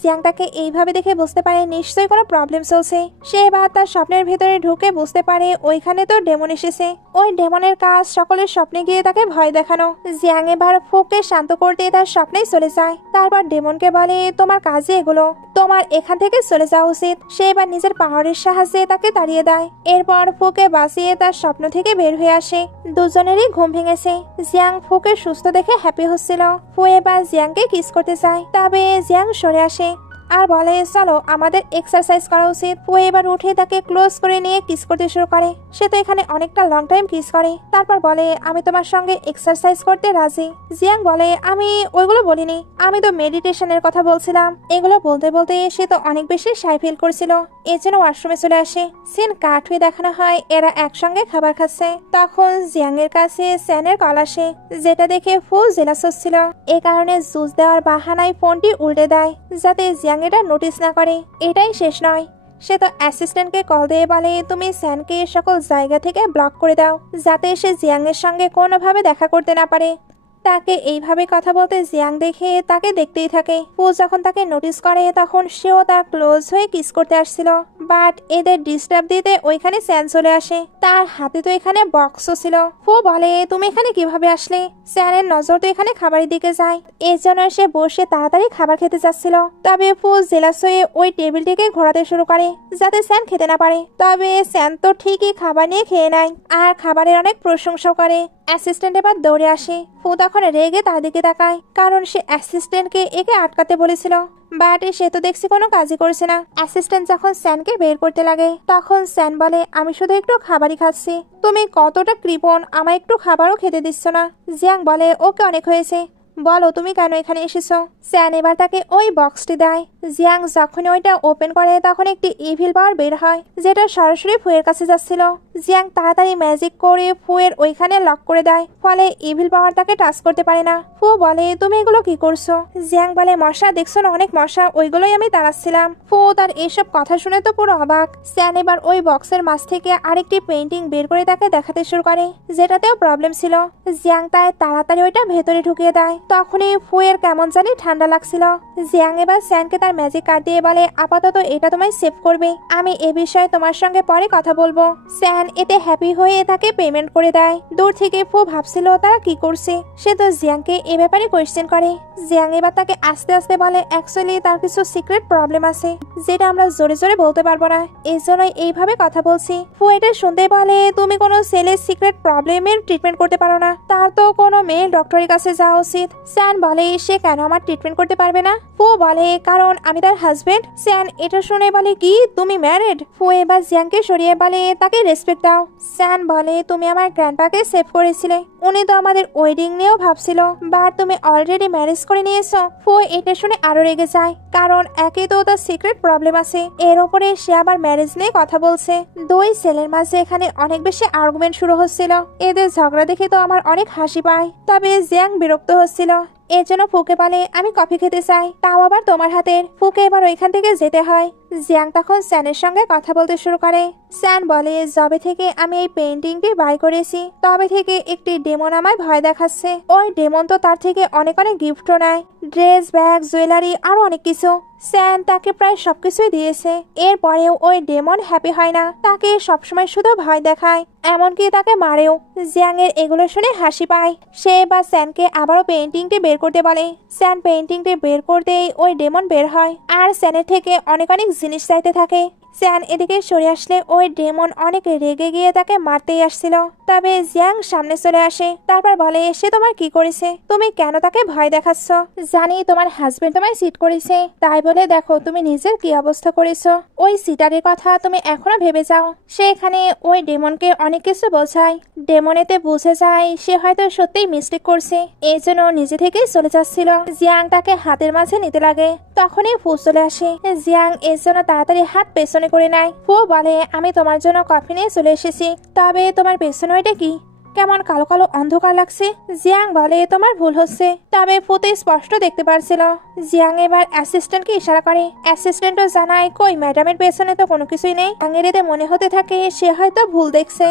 জিয়াং তাকে এইভাবে দেখে বুঝতে পারে নিশ্চয়ই কোনো প্রবলেম চলছে। সে এবার তার স্বপ্নের ভেতরে ঢুকে বুঝতে পারে ওইখানে তো ডেমন এসেছে। ওই ডেমনের কাজ সকলের স্বপ্নে গিয়ে তাকে ভয় দেখানো। জিয়াং এবার ফুককে শান্ত করতে তার স্বপ্নেই চলে যায়। তারপর ডেমনকে বলে তোমার কাজে এগুলো, তোমার এখান থেকে চলে যাওয়া উচিত। সে এবার নিজের পাহাড়ের সাহায্যে তাকে তাড়িয়ে দেয়। এরপর ফুকে বাঁচিয়ে তার স্বপ্ন থেকে বের হয়ে আসে। দুজনেরই ঘুম ভেঙেছে। জিয়াং ফুকে সুস্থ দেখে হ্যাপি হচ্ছিল। ফু এবার জিয়াংকে কিস করতে চায়, তবে জিয়াং সরে আসে আর বলে চলো আমাদের এক্সারসাইজ করা উচিত। ও এবার উঠে তাকে ক্লোজ করে নিয়ে কিস করতে শুরু করে। সে তো এখানে অনেকটা লং টাইম কিস করে, তারপর বলে আমি তোমার সঙ্গে এক্সারসাইজ করতে রাজি। জিয়াং বলে আমি ওইগুলো বলিনি, আমি তো মেডিটেশনের কথা বলছিলাম। এগুলো বলতে বলতে সে তো অনেক বেশি শাই ফিল করছিল, এর জন্য ওয়াশরুমে চলে আসে। সিন কাট হয়ে দেখানো হয় এরা একসঙ্গে খাবার খাচ্ছে। তখন জিয়াং এর কাছে স্যানের কল আসে, যেটা দেখে ফুল জেলাস হচ্ছিল। এ কারণে জুস দেওয়ার বাহানায় ফোনটি উল্টে দেয়, যাতে জিয়াং এটা নোটিস না করে। এটাই শেষ নয়, সে তো অ্যাসিস্ট্যান্টকে কল দিয়ে বলে তুমি স্যানকে সকল জায়গা থেকে ব্লক করে দাও, যাতে সে জিয়াং এর সঙ্গে কোনোভাবে দেখা করতে না পারে। তাকে এইভাবে কথা বলতে জিয়াং দেখে তাকে দেখতেই থাকে। ফু যখন তাকে নোটিস করে তখন সেও তার ক্লোজ হয়ে কিস করতে আসছিল, বাট এদের ডিস্টার্ব দিতে ওইখানে স্যান চলে আসে। তার হাতে তো এখানে বক্সও ছিল। ফু বলে তুমি এখানে কিভাবে আসলে? স্যানের নজর তো এখানে খাবারের দিকে যায়, এর জন্য সে বসে তাড়াতাড়ি খাবার খেতে যাচ্ছিল। তবে ফু জেলাস হয়ে ওই টেবিলটিকে ঘোরাতে শুরু করে, যাতে স্যান খেতে না পারে। তবে স্যান তো ঠিকই খাবার নিয়ে খেয়ে নেয় আর খাবারের অনেক প্রশংসা করে। অ্যাসিস্ট্যান্ট এবার দৌড়ে আসে। ফু তখন রেগে তার দিকে তাকায়, কারণ সে অ্যাসিস্ট্যান্টকে একে আটকাতে বলেছিল, বাট সে তো দেখছি কোনো কাজই করছে না। অ্যাসিস্ট্যান্ট যখন স্যানকে বের করতে লাগে তখন স্যান বলে আমি শুধু একটু খাবারই খাচ্ছি, তুমি কতটা কৃপণ, আমায় একটু খাবারও খেতে দিচ্ছ না। জিয়াং বলে ওকে অনেক হয়েছে, বলো তুমি কেন এখানে এসেছো? স্যান এবার তাকে ওই বক্সটি দেয়। জিয়াং যখন ওইটা ওপেন করে তখন একটি ইভিল পাওয়ার বের হয়, যেটা সরাসরি ফুয়ের কাছে যাচ্ছিল। জিয়াং তাড়াতাড়ি ম্যাজিক করে ফুয়ের ওইখানে লক করে দেয়, ফলে ইভিল পাওয়ার তাকে টাচ করতে পারে না। ফু বলে তুমি এগুলো কি করছো? জিয়াং বলে মশা দেখছো না, অনেক মশা, ওইগুলোই আমি তাড়াচ্ছিলাম। ফু তার এসব কথা শুনে তো পুরো অবাক। স্যান এবার ওই বক্সের মাঝ থেকে আরেকটি পেন্টিং বের করে তাকে দেখাতে শুরু করে, যেটাতেও প্রবলেম ছিল। জিয়াং তাই তাড়াতাড়ি ওইটা ভেতরে ঢুকিয়ে দেয়। তখনই ফুয়ের কেমন জানি ঠান্ডা লাগছিল। জিয়াং এবার স্যানকে তার ম্যাজিক কার্ড দিয়ে বলে আপাতত এটা তোমায় সেভ করবে, আমি এ বিষয়ে তোমার সঙ্গে পরে কথা বলবো। স্যান এতে হ্যাপি হয়ে তাকে পেমেন্ট করে দেয়। দূর থেকে ফু ভাবছিল তারা কি করছে, সে তো জিয়াংকে এ ব্যাপারে কোয়েশ্চেন করে। জিয়াং এবার তাকে আস্তে আস্তে বলে অ্যাকচুয়ালি তার কিছু সিক্রেট প্রবলেম আছে, যেটা আমরা জোরে জোরে বলতে পারবো না, এই জন্যই এইভাবে কথা বলছি। ফু এটা শুনতে বলে তুমি কোনো ছেলের সিক্রেট প্রবলেমের ট্রিটমেন্ট করতে পারো না, তার তো কোনো মেয়ে ডক্টরের কাছে যাওয়া উচিত। স্যান বলে সে কেন আমার ট্রিটমেন্ট করতে পারবে না? ফু বলে কারণ আমি তার হাজবেন্ড। স্যান এটা শুনে বলে কি তুমি ম্যারিড? ফু এবার জিয়াংকে সরিয়ে বলে তাকে রেসপেক্ট দাও। স্যান বলে তুমি আমার গ্র্যান্ডপাকে সেভ করেছিলে, উনি তো আমাদের ওয়েডিং নিয়েও ভাবছিল, বাট তুমি অলরেডি ম্যারেজ করে নিয়েছো। ফু এটা শুনে আরো রেগে যায়, কারণ একে তো তার সিক্রেট প্রবলেম আছে, এর উপরে সে আবার ম্যারেজ নিয়ে কথা বলছে। দুই ছেলের মাঝে এখানে অনেক বেশি আর্গুমেন্ট শুরু হচ্ছিল। এদের ঝগড়া দেখে তো আমার অনেক হাসি পায়। তবে জিয়াং বিরক্ত হচ্ছিল, এর জন্য ফুকে বলে আমি কফি খেতে চাই, তাও আবার তোমার হাতের। ফুকে এবার ওইখান থেকে যেতে হয়। জিয়াং তখন স্যানের সঙ্গে কথা বলতে শুরু করে। স্যান বলে, যবে থেকে আমি এই পেন্টিংটি বাই করেছি তবে থেকে একটি ডেমন আমায় ভয় দেখাচ্ছে। ওই ডেমন তো তার থেকে অনেক অনেক গিফটও নেয়, ড্রেস, ব্যাগ, জুয়েলারি আরো অনেক কিছু। স্যান তাকে প্রায় সবকিছুই দিয়েছে, এরপরেও ওই ডেমন হ্যাপি হয় না, তাকে সবসময় শুধু ভয় দেখায়, এমনকি তাকে মারেও। জিয়াং এর এগুলো শুনে হাসি পায়। সে এবার স্যানকে আবারও পেন্টিংটি বের করতে বলে। স্যান পেন্টিংটি বের করতেই ওই ডেমন বের হয় আর স্যানের থেকে অনেক অনেক জিনিস চাইতে থাকে। স্যান এদিকে সরে আসলে ওই ডেমন অনেক রেগে গিয়ে তাকে মারতেই আসছিল। তবে জিয়াং সামনে চলে আসে, তারপর বলে, সে তোমার কি করেছে, তুমি কেন তাকে ভয় দেখাচ্ছ? জানি তোমার হাজবেন্ড তোমায় চিট করেছে, তাই বলে দেখো তুমি নিজের কি অবস্থা করেছো। ওই সিটারের কথা তুমি এখনো ভেবে যাও। সে এখানে ওই ডেমনকে অনেক কিছু বোঝায়, ডেমন এতে বুঝে যায় সে হয়তো সত্যিই মিস্টেক করছে, এই জন্য নিজে থেকেই চলে যাচ্ছিল। জিয়াং তাকে হাতের মাঝে নিতে লাগে, তখনই ফু চলে আসে। জিয়াং এর জন্য তাড়াতাড়ি হাত পেছনে করে নেয়। ফু বলে, আমি তোমার জন্য কফি নিয়ে চলে এসেছি, তবে তোমার পেছনে ওইটা কি, কেমন কালো কালো অন্ধকার লাগছে? জিয়াং বলে, তোমার ভুল হচ্ছে, তবে ফুতে স্পষ্ট দেখতে পারছিল। জিয়াং এবার অ্যাসিস্ট্যান্টকে ইশারা করে। অ্যাসিস্ট্যান্টও জানায়, কই ম্যাডামের পেছনে তো কোনো কিছুই নেই। আঙেরেতে মনে হতে থাকে সে হয়তো ভুল দেখছে।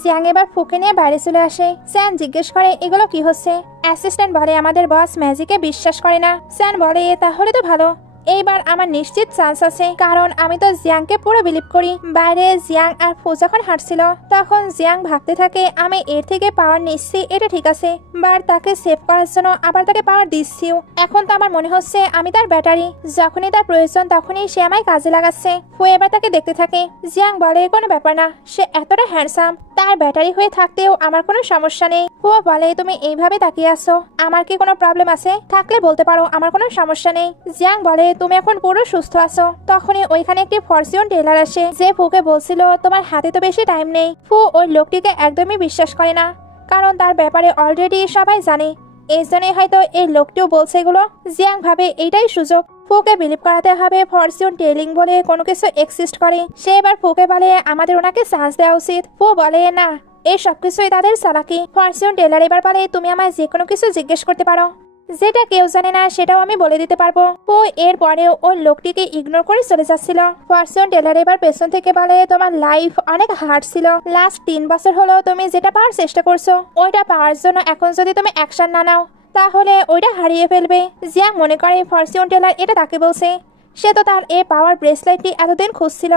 জিয়াং এবার ফুকে নিয়ে বাইরে চলে আসে। স্যান জিজ্ঞেস করে, এগুলো কি হচ্ছে? অ্যাসিস্ট্যান্ট বলে, আমাদের বস ম্যাজিকে বিশ্বাস করে না। স্যান বলে, তাহলে তো ভালো, এইবার আমার নিশ্চিত চান্স আছে, কারণ আমি তো জিয়াংকে পুরো বিলিভ করি। বাইরে জিয়াং আর ফু যখন হাঁটছিল তখন জিয়াং ভাবতে থাকে, আমি এর থেকে পাওয়ার নিচ্ছি এটা ঠিক আছে, বাট তাকে সেভ করার জন্য আবার তাকে পাওয়ার দিচ্ছিও। এখন তো আমার মনে হচ্ছে আমি তার ব্যাটারি, যখনই তার প্রয়োজন তখনই সে আমায় কাজে লাগাচ্ছে। ফু এবার তাকে দেখতে থাকে। জিয়াং বলে, কোনো ব্যাপার না, সে এতটা হ্যান্ডসাম, তার ব্যাটারি হয়ে থাকতেও আমার কোনো সমস্যা নেই। ফু বলে, তুমি এইভাবে তাকিয়ে আসো, আমার কি কোনো প্রবলেম আছে? থাকলে বলতে পারো, আমার কোনো সমস্যা নেই। জিয়াং বলে, তুমি এখন পুরো সুস্থ আছো। তখনই ওইখানে একটি ফরচুন টেলার আসে, যে ফুকে বলছিল তোমার হাতে তো বেশি টাইম নেই। ফু ওই লোকটিকে একদমই বিশ্বাস করে না, কারণ তার ব্যাপারে অলরেডি সবাই জানে, এই জন্যই হয়তো এই লোকটিও বলছে এগুলো। জিয়াং ভাবে এইটাই সুযোগ, ফুকে বিলিভ করাতে হবে ফরচুন টেলিং বলে কোনো কিছু এক্সিস্ট করে। সে এবার ফুকে বলে, আমাদের ওনাকে চান্স দেওয়া উচিত। ফু বলে, না, এই সবকিছুই তাদের চালাকি। ফরচুন টেলার এবার বলে, তুমি আমায় যে কোনো কিছু জিজ্ঞেস করতে পারো, যেটা কেউ জানে না সেটাও আমি বলে দিতে পারবো। ও এর পরেও ওই লোকটিকে ইগনোর করে চলে যাচ্ছিল। ফরচুন টেলার এবার পেছন থেকে বলে, তোমার লাইফ অনেক হার্ড ছিল, লাস্ট 3 বছর হলো তুমি যেটা পাওয়ার চেষ্টা করছো, ওইটা পাওয়ার জন্য এখন যদি তুমি অ্যাকশন না নাও তাহলে ওইটা হারিয়ে ফেলবে। জিয়াং মনে করে ফরচুন টেলার এটা তাকে বলছে, সে তো তার এই পাওয়ার ব্রেসলেটটি এতদিন খুঁজছিল,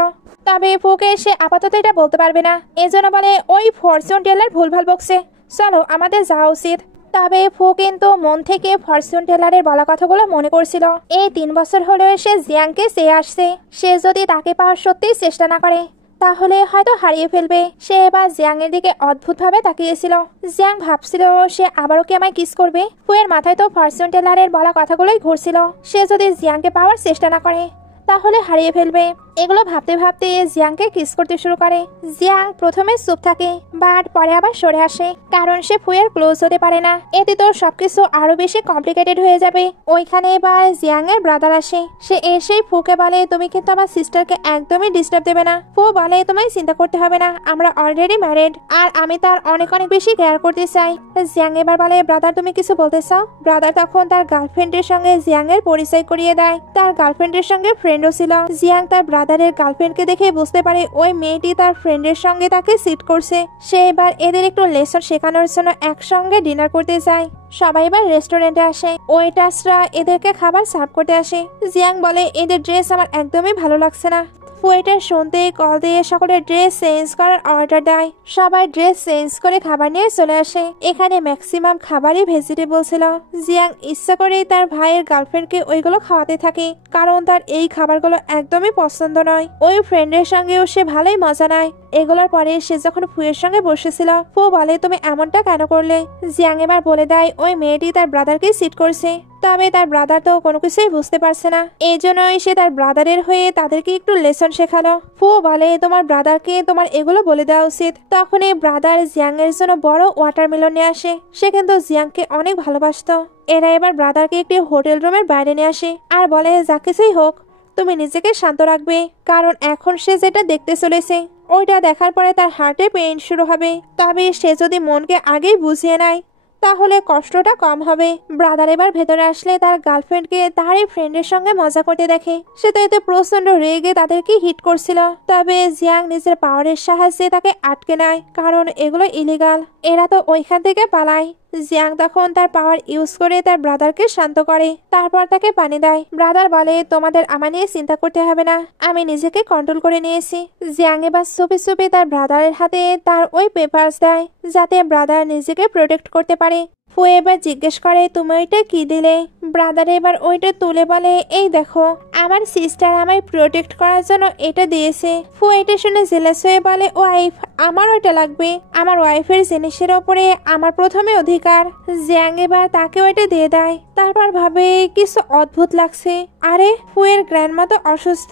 তবে ফুকে সে আপাতত এটা বলতে পারবে না, এজন্য বলে ওই ফরচুন টেলার ভুলভাল বকছে, চলো আমাদের যাওয়া উচিত। তবে ফু কিন্তু মন থেকে ফরচুন টেলারের বলা কথাগুলো মনে করছিল। এই 3 বছর হলেও সে জিয়াংকে চেয়ে আসছে, সে যদি তাকে পাওয়ার সত্যিই চেষ্টা না করে তাহলে হয়তো হারিয়ে ফেলবে। সে এবার জিয়াং এর দিকে অদ্ভুতভাবে তাকিয়েছিল। জিয়াং ভাবছিল সে আবারও কি আমায় কিস করবে। ফুয়ের মাথায় তো ফরচুন টেলারের বলা কথাগুলোই ঘুরছিল, সে যদি জিয়াংকে পাওয়ার চেষ্টা না করে তাহলে হারিয়ে ফেলবে। এগুলো ভাবতে ভাবতে জিয়াংকে কিস করতে শুরু করে। জিয়াং প্রথমে চুপ থাকে, বাট পরে আবার সরে আসে, কারণ সে ফুয়ের ক্লোজ হতে পারে না, এতে তো সবকিছু আরো বেশি কমপ্লিকেটেড হয়ে যাবে। ওইখানে এবার জিয়াং এর ব্রাদার আসে, সে এসেই ফুকে বলে, তুমি কিন্তু আমার সিস্টারকে একদমই ডিস্টার্ব দেবে না। ফু বলে, তোমায় চিন্তা করতে হবে না, আমরা অলরেডি ম্যারিড, আর আমি তার অনেক অনেক বেশি কেয়ার করতে চাই। জিয়াং এবার বলে, ব্রাদার তুমি কিছু বলতে চাও? ব্রাদার তখন তার গার্লফ্রেন্ডের সঙ্গে জিয়াং এর পরিচয় করিয়ে দেয়, তার গার্লফ্রেন্ডের সঙ্গে ফ্রেন্ডও ছিল। জিয়াং তার ব্রাদারের গার্লফ্রেন্ডকে দেখে বুঝতে পারে ওই মেয়েটি তার ফ্রেন্ডের সঙ্গে তাকে সিট করছে। সে এবার এদের একটু লেসন শেখানোর জন্য একসঙ্গে ডিনার করতে যায়। সবাই এবার রেস্টুরেন্টে আসে, ওয়েটার্সরা এদেরকে খাবার সার্ভ করতে আসে। জিয়াং বলে, এদের ড্রেস আমার একদমই ভালো লাগছে না। ওয়েটার শুনতেই কল দিয়ে সকলের ড্রেস চেঞ্জ করার অর্ডার দেয়। সবাই ড্রেস চেঞ্জ করে খাবার নিয়ে চলে আসে। এখানে ম্যাক্সিমাম খাবারই ভেজিটেবল ছিল। জিয়াং ইচ্ছা করে তার ভাইয়ের গার্লফ্রেন্ডকে ওইগুলো খাওয়াতে থাকে, কারণ তার এই খাবারগুলো একদমই পছন্দ নয়। ওই ফ্রেন্ডের সঙ্গেও সে ভালোই মজা নেয়। এগুলোর পরে সে যখন ফুয়ের সঙ্গে বসেছিল, ফু বলে, তুমি এমনটা কেন করলে? জিয়াং এবার বলে দেয় ওই মেয়েটি তার ব্রাদারকে সিট করছে, তবে তার ব্রাদার তো কোনো কিছুই বুঝতে পারছে না, এই জন্যই সে তার ব্রাদারের হয়ে তাদেরকে একটু লেসন শেখালো। ফু বলে, তোমার ব্রাদারকে তোমার এগুলো বলে দেওয়া উচিত। তখন এই ব্রাদার জিয়াং এর জন্য বড় ওয়াটারমেলন নিয়ে আসে, সে কিন্তু জিয়াংকে অনেক ভালোবাসতো। এরা এবার ব্রাদারকে একটি হোটেল রুমের বাইরে নিয়ে আসে আর বলে, যা কিছুই হোক তুমি নিজেকে শান্ত রাখবে, কারণ এখন সে যেটা দেখতে চলেছে ওইটা দেখার পরে তার হার্টে পেইন শুরু হবে। তবে সে যদি মনকে আগেই বুঝিয়ে নেয় তাহলে কষ্টটা কম হবে। ব্রাদার এবার ভেতরে আসলে তার গার্লফ্রেন্ডকে তার এই ফ্রেন্ডের সঙ্গে মজা করতে দেখে। সে তো এতে প্রচন্ড রেগে তাদেরকে হিট করছিল। তবে জিয়াং নিজের পাওয়ারের সাহায্যে তাকে আটকে নেয়, কারণ এগুলো ইলিগাল। এরা তো ওইখান থেকে পালায়। জিয়াং তখন তার পাওয়ার ইউজ করে তার ব্রাদারকে শান্ত করে, তারপর তাকে পানি দেয়। ব্রাদার বলে, তোমাদের আমার নিয়ে চিন্তা করতে হবে না, আমি নিজেকে কন্ট্রোল করে নিয়েছি। জিয়াং এবার চুপি চুপি তার ব্রাদারের হাতে তার ওই পেপারস দেয়, যাতে ব্রাদার নিজেকে প্রোটেক্ট করতে পারে। ফু এবার জিজ্ঞেস করে, তুমি ওইটা কি দিলে? ব্রাদার এবার ওইটা তুলে বলে, এই দেখো, আমার সিস্টার আমায় প্রোটেক্ট করার জন্য এটা দিয়েছে। ফু এটা শুনে জেলাস হয়ে বলে, ওয়াইফ, আমার ওইটা লাগবে। আমার ওয়াইফের জিনিসের ওপরে আমার প্রথমে অধিকার। জিয়াং এবার তাকে ওইটা দিয়ে দেয়। তারপর ভাবে কিছু অদ্ভুত লাগছে। আরে ফুয়ের গ্র্যান্ডমা তো অসুস্থ,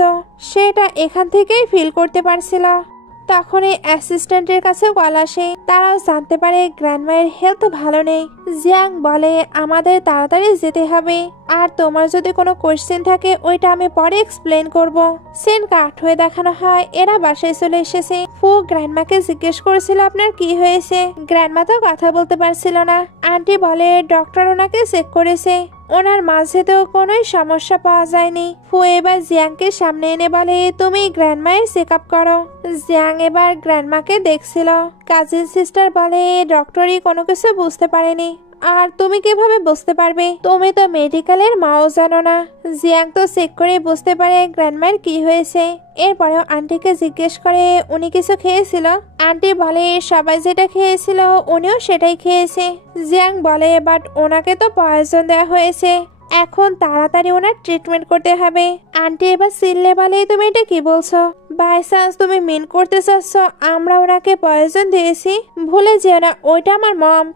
সেটা এখান থেকেই ফিল করতে পারছিল। তখনই অ্যাসিস্ট্যান্টের কাছে কল আসে। তারাও জানতে পারে গ্র্যান্ডমায়ের হেলথ ভালো নেই। জিয়াং বলে, আমাদের তাড়াতাড়ি যেতে হবে, আর তোমার যদি কোনো কোশ্চেন থাকে ওইটা আমি পরে এক্সপ্লেন করব। সিন কাট হয়ে দেখানো হয় এরা বাসায় চলে এসেছে। ফু গ্র্যান্ডমাকে জিজ্ঞেস করেছিল, আপনার কি হয়েছে? গ্র্যান্ডমা তো কথা বলতে পারছিল না। আন্টি বলে, ডক্টর ওনাকে চেক করেছে, ওনার মাঝে তো কোনো সমস্যা পাওয়া যায়নি। ফু এবার জিয়াংকে সামনে এনে বলে, তুমি গ্র্যান্ডমায়ের চেক আপ করো। জিয়াং এবার গ্র্যান্ডমাকে দেখছিল। কাজিন সিস্টার বলে, ডক্টরই কোনো কিছু বুঝতে পারেনি, আর তুমি কিভাবে বুঝতে পারবে? তুমি তো মেডিকেলের মাও জানো না। জিয়াং তো চেক করে বুঝতে পারে গ্র্যান্ডমায়ের কি হয়েছে। এরপরেও আন্টিকে জিজ্ঞেস করে, উনি কিছু খেয়েছিল? আন্টি বলে, সবাই যেটা খেয়েছিল উনিও সেটাই খেয়েছে। জিয়াং বলে, বাট ওনাকে তো পয়জন দেওয়া হয়েছে, এখন তাড়াতাড়ি ওনার ট্রিটমেন্ট করতে হবে। আন্টি এবার চিল্লে বলে, তুমি এটা কি বলছো? বাই চান্স তুমি মিন করতে চাচ্ছ আমরা ওনাকে পয়জন দিয়েছি? ভুলে যেও না, ওইটা আমার মম,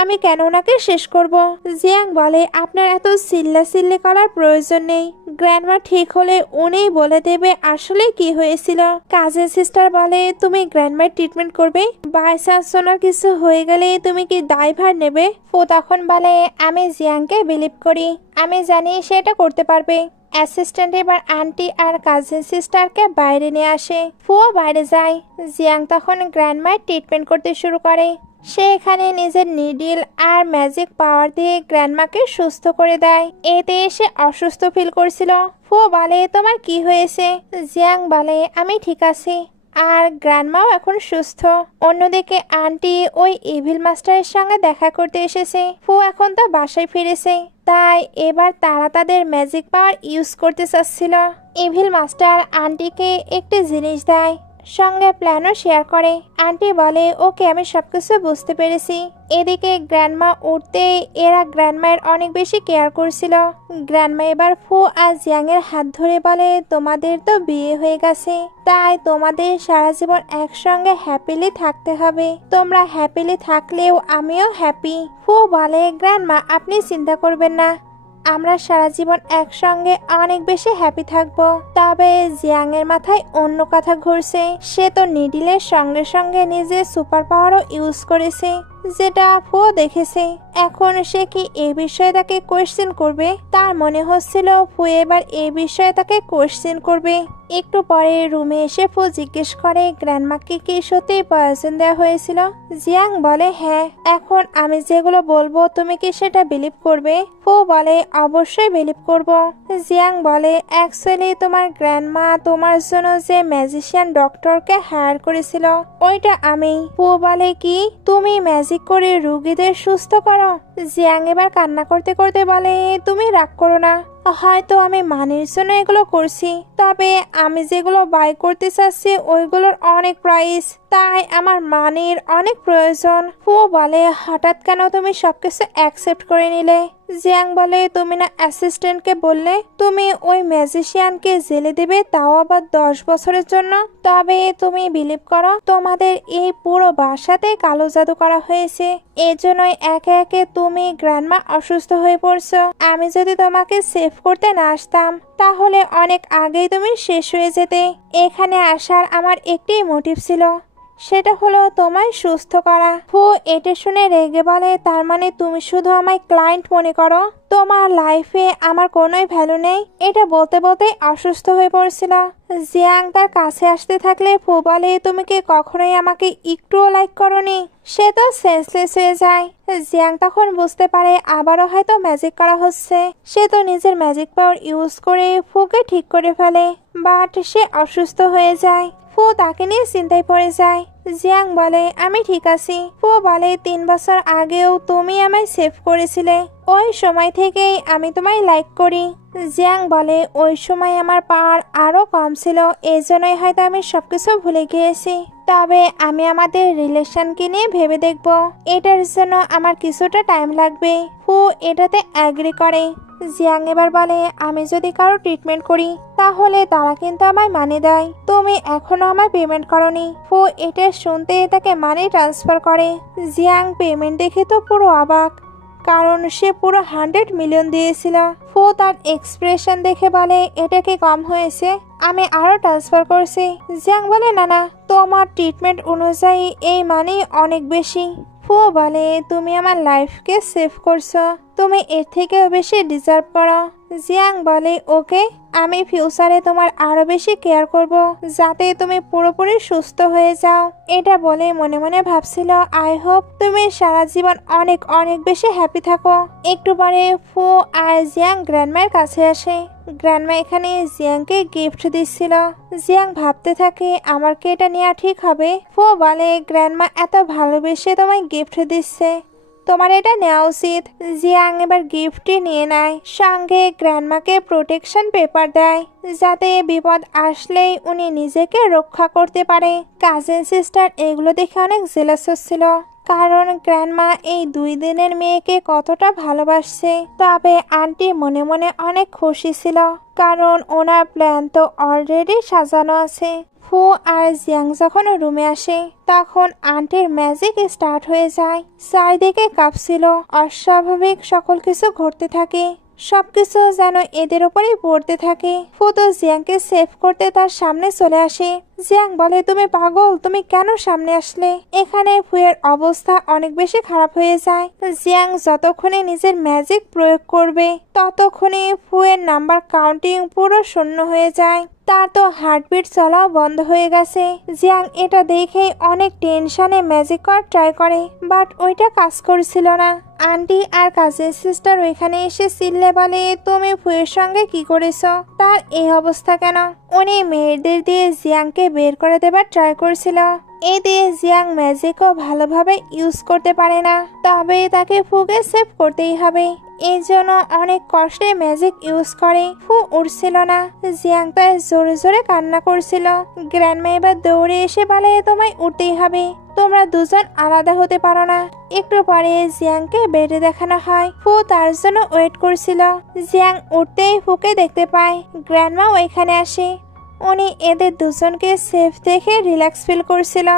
আমি কেন ওনাকে শেষ করব? জিয়াং বলে, আপনার এত চিল্লি করার প্রয়োজন নেই, গ্র্যান্ডমা ঠিক হলে উনিই বলে দেবে আসলে কি হয়েছিল। কাজিন সিস্টার বলে, তুমি গ্র্যান্ডমার ট্রিটমেন্ট করবে? বাই চান্স ওনার কিছু হয়ে গেলে তুমি কি দায়ভার নেবে? ফু তখন বলে, আমি জিয়াংকে বিলিভ করি, আমি জানি সেটা করতে পারবে। অ্যাসিস্ট্যান্ট এবার আন্টি আর কাজিন সিস্টারকে বাইরে নিয়ে আসে। ফুও বাইরে যায়। জিয়াং তখন গ্র্যান্ডমার ট্রিটমেন্ট করতে শুরু করে। সে এখানে নিজের নিডিল আর ম্যাজিক পাওয়ার দিয়ে গ্র্যান্ডমাকে সুস্থ করে দেয়। এতে সে অসুস্থ ফিল করছিল। ফু বলে, তোমার কি হয়েছে? জিয়াং বলে, আমি ঠিক আছি, আর গ্র্যান্ডমাও এখন সুস্থ। অন্যদিকে আন্টি ওই ইভিল মাস্টারের সঙ্গে দেখা করতে এসেছে। ফু এখন তো বাসায় ফিরেছে, তাই এবার তারা তাদের ম্যাজিক পাওয়ার ইউজ করতে চাচ্ছিল। ইভিল মাস্টার আন্টিকে একটি জিনিস দেয়, সঙ্গে প্ল্যানও শেয়ার করে। আন্টি বলে, ওকে আমি সবকিছু বুঝতে পেরেছি। এদিকে গ্র্যান্ডমা উঠতে এরা গ্র্যান্ডমায়ের অনেক বেশি কেয়ার করছিল। গ্র্যান্ডমা এবার ফু আর জিয়াং এর হাত ধরে বলে, তোমাদের তো বিয়ে হয়ে গেছে, তাই তোমাদের সারা জীবন একসঙ্গে হ্যাপিলি থাকতে হবে। তোমরা হ্যাপিলি থাকলেও আমিও হ্যাপি। ফু বলে, গ্র্যান্ডমা আপনি চিন্তা করবেন না, আমরা সারা জীবন একসঙ্গে অনেক বেশি হ্যাপি থাকবো। তবে জিয়াং এর মাথায় অন্য কথা ঘুরছে। সে তো নিডিলের সঙ্গে সঙ্গে নিজের সুপার পাওয়ারও ইউজ করেছে, যেটা ফু দেখেছে। এখন সে কি এই বিষয়ে তাকে কোয়েশ্চেন করবে? তার মনে হচ্ছিল ফু এবার এই বিষয়ে তাকে কোয়েশ্চেন করবে। একটু পরে রুমে এসে ফু জিজ্ঞেস করে, গ্র্যান্ডমাকে কি সত্যি পয়জন দেওয়া হয়েছিল? জিয়াং বলে, হ্যাঁ। এখন আমি যেগুলো বলবো তুমি কি সেটা বিলিভ করবে? ফু বলে, অবশ্যই বিলিভ করব। জিয়াং বলে, অ্যাকচুয়ালি তোমার গ্র্যান্ডমা তোমার জন্য যে ম্যাজিশিয়ান ডক্টরকে হায়ার করেছিল ওইটা আমি। ফু বলে, কি তুমি ম্যাজিক করে রোগীদের সুস্থ করো? জিয়াং এবার কান্না করতে করতে বলে, তুমি রাগ করো না, হয়তো আমি মানির জন্য এগুলো করছি, তবে আমি যেগুলো বাই করতে চাচ্ছি ওইগুলোর অনেক প্রাইস, তাই আমার মানির অনেক প্রয়োজন। ফু বলে, হঠাৎ কেন তুমি সবকিছু অ্যাকসেপ্ট করে নিলে? জিয়াং বলে, তুমি না অ্যাসিস্ট্যান্টকে বললে তুমি ওই ম্যাজিশিয়ানকে জেলে দেবে, তাও আবার 10 বছরের জন্য? তবে তুমি বিলিভ করো তোমাদের এই পুরো বাসাতে কালো জাদু করা হয়েছে, এজন্যই একে একে তুমি গ্র্যান্ডমা অসুস্থ হয়ে পড়ছো। আমি যদি তোমাকে সেভ করতে না আসতাম তাহলে অনেক আগেই তুমি শেষ হয়ে যেতে। এখানে আসার আমার একটি মোটিভ ছিল, সেটা হলো তোমায় সুস্থ করা। ফু এটা শুনে রেগে বলে, তার মানে তুমি শুধু আমায় ক্লায়েন্ট মনে করো, তোমার লাইফে আমার কোনোই ভ্যালু নেই। এটা বলতে বলতে অসুস্থ হয়ে পড়ছিল। জিয়াং তার কাছে আসতে থাকলে ফু বলে, তুমি কি কখনোই আমাকে একটুও লাইক করনি? সে তো সেন্সলেস হয়ে যায়। জিয়াং তখন বুঝতে পারে আবারও হয়তো ম্যাজিক করা হচ্ছে। সে তো নিজের ম্যাজিক পাওয়ার ইউজ করে ফুকে ঠিক করে ফেলে, বাট সে অসুস্থ হয়ে যায়। ফু তাকে নিয়ে চিন্তায় পড়ে যায়। জিয়াং বলে, আমি ঠিক আছি। ফু বলে, 3 বছর আগেও তুমি আমায় সেভ করেছিলে, ওই সময় থেকেই আমি তোমায় লাইক করি। জিয়াং বলে, ওই সময় আমার পাওয়ার আরো কম ছিল, এই জন্যই হয়তো আমি সবকিছু ভুলে গিয়েছি। তবে আমি আমাদের রিলেশনকে নিয়ে ভেবে দেখব, এটার জন্য আমার কিছুটা টাইম লাগবে। ফু এটাতে অ্যাগ্রি করে। জিয়াং এবার বলে, আমি যদি কারো ট্রিটমেন্ট করি তাহলে তারা কিন্তু আমায় মানি দেয়, তুমি এখনো আমায় পেমেন্ট করনি। ফু এটা শুনতে তাকে মানি ট্রান্সফার করে। জিয়াং পেমেন্ট দেখে তো পুরো অবাক, কারণ সে পুরো 100 মিলিয়ন দিয়েছিল। ফু তার এক্সপ্রেশন দেখে বলে, এটা কি কম হয়েছে, আমি আরো ট্রান্সফার করছি। জিয়াং বলে, না না, তোমার ট্রিটমেন্ট অনুযায়ী এই মানি অনেক বেশি। ফু বলে, তুমি আমার লাইফকে সেভ করছো, তুমি এর থেকেও বেশি ডিজার্ভ করো। জিয়াং বলে, ওকে, আমি ফিউচারে তোমার আরো বেশি কেয়ার করব, যাতে তুমি পুরোপুরি সুস্থ হয়ে যাও। এটা বলে মনে মনে ভাবছিল, আই হোপ তুমি সারা জীবন অনেক অনেক বেশি হ্যাপি থাকো। একটু পরে ফু আর জিয়াং গ্র্যান্ডমায়ের কাছে আসে। গ্র্যান্ডমা এখানে জিয়াংকে গিফট দিচ্ছিল। জিয়াং ভাবতে থাকে, আমার কি এটা নেওয়া ঠিক হবে? ফু বলে, গ্র্যান্ডমা এত ভালোবেসে তোমায় গিফট দিচ্ছে, তোমার এটা নেওয়া উচিত। জিয়াং এবার গিফটটি নিয়ে নেয়, সঙ্গে গ্র্যান্ডমাকে প্রোটেকশন পেপার দেয়, যাতে বিপদ আসলেই উনি নিজেকে রক্ষা করতে পারে। কাজিন সিস্টার এগুলো দেখে অনেক জেলাস হচ্ছিল, কারণ গ্র্যান্ডমা এই 2 দিনের মেয়েকে কতটা ভালোবাসছে। তবে আন্টি মনে মনে অনেক খুশি ছিল, কারণ ওনার প্ল্যান তো অলরেডি সাজানো আছে। ফু আর জিয়াং যখন রুমে আসে তখন আন্টির ম্যাজিক স্টার্ট হয়ে যায়। চারিদিকে কাঁপছিল, অস্বাভাবিক সকল কিছু ঘটতে থাকে, সবকিছু যেন এদের উপরেই পড়তে থাকে। ফু তো জিয়াংকে সেভ করতে তার সামনে চলে আসে। জিয়াং বলে, তুমি পাগল, তুমি কেন সামনে আসলে? এখানে ফুয়ের অবস্থা অনেক বেশি খারাপ হয়ে যায়। জিয়াং যতক্ষণে নিজের ম্যাজিক প্রয়োগ করবে ততক্ষণে ফুয়ের নাম্বার কাউন্টিং পুরো শূন্য হয়ে যায়, তার তো হার্টবিট চলাও বন্ধ হয়ে গেছে। জিয়াং এটা দেখে অনেক টেনশনে ম্যাজিক করার ট্রাই করে, বাট ওইটা কাজ করছিল না। আন্টি আর কাজিন সিস্টার ওইখানে এসে চিল্লে বলে, তুমি ফুয়ের সঙ্গে কি করেছো, তার এই অবস্থা কেন? উনি মেয়েদের দিয়ে জিয়াংকে বের করে দেবার ট্রাই করছিল। এই দিয়ে জিয়াং ম্যাজিকও ভালোভাবে ইউজ করতে পারে না, তবে তাকে ফুকে সেভ করতেই হবে। এই জন্য অনেক কষ্টে ম্যাজিক ইউজ করে। ফু উঠছিল না, জিয়াং তাই জোরে জোরে কান্না করছিল। গ্র্যান্ডমা এবার দৌড়ে এসে বলে, তোমায় উঠতেই হবে, তোমরা দুজন আলাদা হতে পারো না। একটু পরে জিয়াংকে বেডে দেখানো হয়। ফু তার জন্য ওয়েট করছিল। জিয়াং উঠতেই ফুকে দেখতে পায়। গ্র্যান্ডমা ওইখানে আসে, উনি এদের দুজনকে সেফ দেখে রিল্যাক্স ফিল করছিল।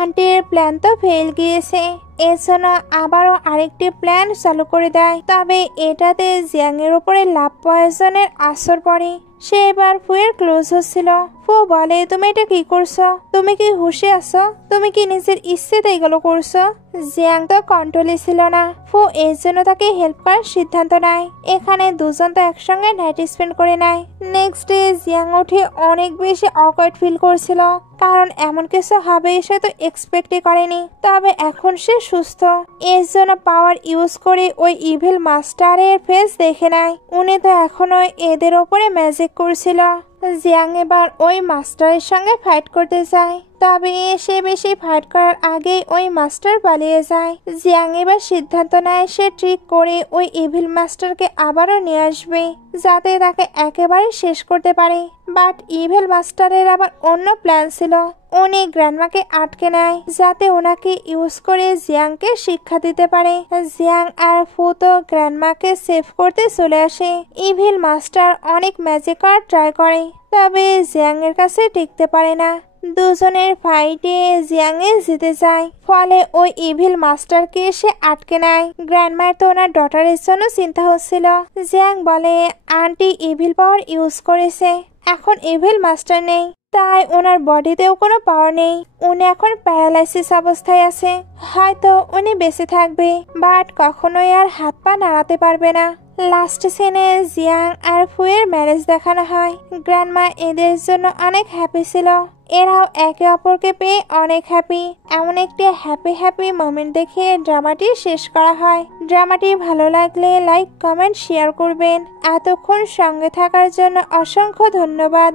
আন্টির প্ল্যান তো ফেল গিয়েছে, এর জন্য আবারও আরেকটি প্ল্যান চালু করে দেয়। তবে এটাতে জিয়াং এর উপরে লাভ পয়জনের আসর পড়ে। সে এবার ফুয়ের ক্লোজ হচ্ছিল। ফু বলে, তুমি এটা কি করছো? তুমি কি হুশে আছো? তুমি কি নিজের ইচ্ছেতে এগুলো করছো? জিয়াং তো কন্ট্রোলে ছিল না। ফু এর জন্য তাকে হেল্প করার সিদ্ধান্ত নেয়। এখানে দুজন তো একসঙ্গে নাইট স্পেন্ড করে নেয়। নেক্সট ডে জিয়াং উঠে অনেক বেশি অকওয়ার্ড ফিল করছিল, কারণ এমন কিছু হবে সে তো এক্সপেক্টই করেনি। তবে এখন সে সুস্থ, এর জন্য পাওয়ার ইউজ করে ওই ইভিল মাস্টারের ফেস দেখে নেয়। উনি তো এখনো এদের ওপরে ম্যাজিক করছিল। জিয়াং এবার ওই মাস্টারের সঙ্গে ফাইট করতে চায়, তবে সে বেশি ফাইট করার আগে ওই মাস্টার পালিয়ে যায়। জিয়াং এবার সিদ্ধান্ত নেয় সে ট্রিক করে ওই ইভিল মাস্টারকে আবারও নিয়ে আসবে, যাতে তাকে একেবারে শেষ করতে পারে। বাট ইভিল মাস্টারের আবার অন্য প্ল্যান ছিল। উনি গ্র্যান্ডমাকে আটকে নেয়, যাতে ওনাকে ইউজ করে জিয়াংকে শিক্ষা দিতে পারে। জিয়াং আর ফু তো গ্র্যান্ডমাকে সেভ করতে চলে আসে। ইভিল মাস্টার অনেক ম্যাজিক করার ট্রাই করে, তবে জিয়াং এর কাছে টিকতে পারে না। দুজনের ফাইটে জিয়াংয়ে জিতে যায়, ফলে ওই ইভিল মাস্টারকে সে আটকে নেয়। গ্র্যান্ডমার তো ওনার ডটারের জন্য চিন্তা হচ্ছিল। জিয়াং বলে আন্টি ইভিল পাওয়ার ইউজ করেছে, এখন ইভিল মাস্টার নেই, তাই ওনার বডিতেও কোনো পাওয়ার নেই। উনি এখন প্যারালাইসিস অবস্থায় আছে। হয়তো উনি বেঁচে থাকবে, বাট কখনোই আর হাত পা নাড়াতে পারবে না। লাস্ট সিনে জিয়াং আর ফুয়ের ম্যারেজ দেখানো হয়। গ্র্যান্ডমা এদের জন্য অনেক হ্যাপি ছিল, এরাও একে অপরকে পেয়ে অনেক হ্যাপি। এমন একটি হ্যাপি মোমেন্ট দেখে ড্রামাটি শেষ করা হয়। ড্রামাটি ভালো লাগলে লাইক কমেন্ট শেয়ার করবেন। এতক্ষণ সঙ্গে থাকার জন্য অসংখ্য ধন্যবাদ।